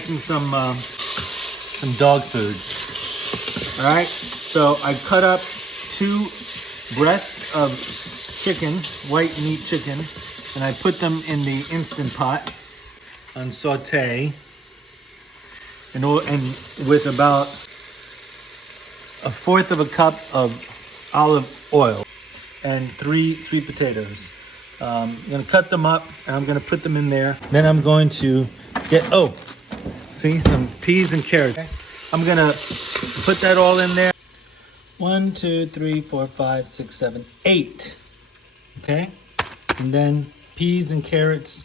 making some dog food. All right, so I cut up 2 breasts of chicken, white meat chicken, and I put them in the Instant Pot on saute, and with about 1/4 of a cup of olive oil and 3 sweet potatoes. I'm gonna cut them up and I'm gonna put them in there. Then I'm going to get, see, some peas and carrots. I'm gonna put that all in there. 1, 2, 3, 4, 5, 6, 7, 8. Okay? And then peas and carrots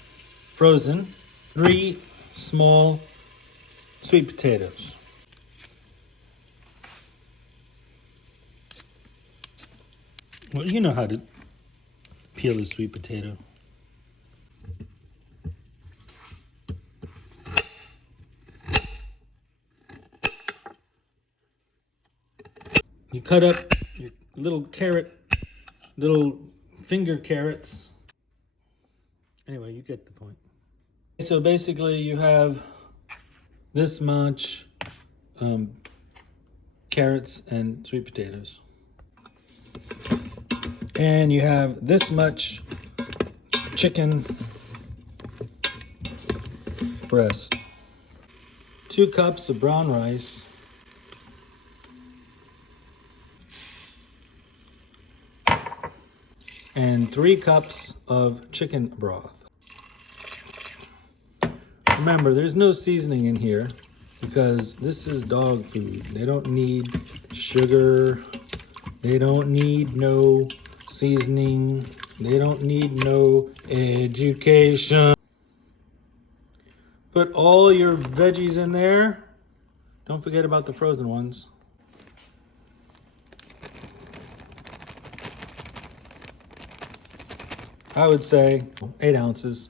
frozen. 3 small sweet potatoes. Well, you know how to peel a sweet potato. You cut up your little finger carrots. Anyway, you get the point. So basically you have this much carrots and sweet potatoes. And you have this much chicken breast. 2 cups of brown rice. And 3 cups of chicken broth. Remember, there's no seasoning in here because this is dog food. They don't need sugar. They don't need no seasoning. They don't need no education. Put all your veggies in there. Don't forget about the frozen ones. I would say 8 ounces.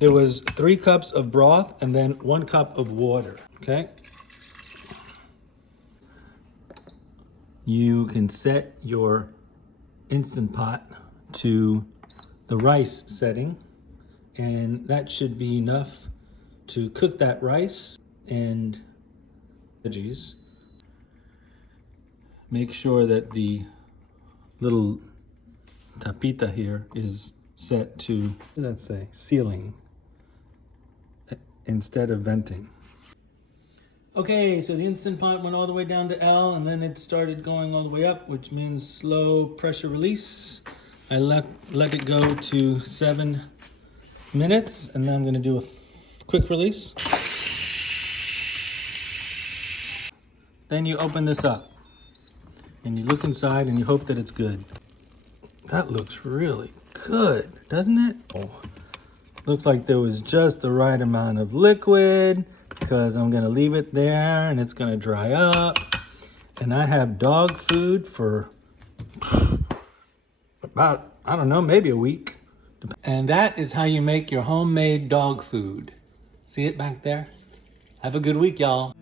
It was 3 cups of broth and then 1 cup of water, okay? You can set your Instant Pot to the rice setting, and that should be enough to cook that rice and veggies. Make sure that the little tapita here is set to, what does that say? Sealing instead of venting. Okay, so the Instant Pot went all the way down to L and then it started going all the way up, which means slow pressure release. I let it go to 7 minutes and then I'm gonna do a quick release. Then you open this up and you look inside and you hope that it's good. That looks really good, doesn't it? Oh, looks like there was just the right amount of liquid because I'm gonna leave it there and it's gonna dry up. And I have dog food for about, I don't know, maybe a week. And that is how you make your homemade dog food. See it back there? Have a good week, y'all.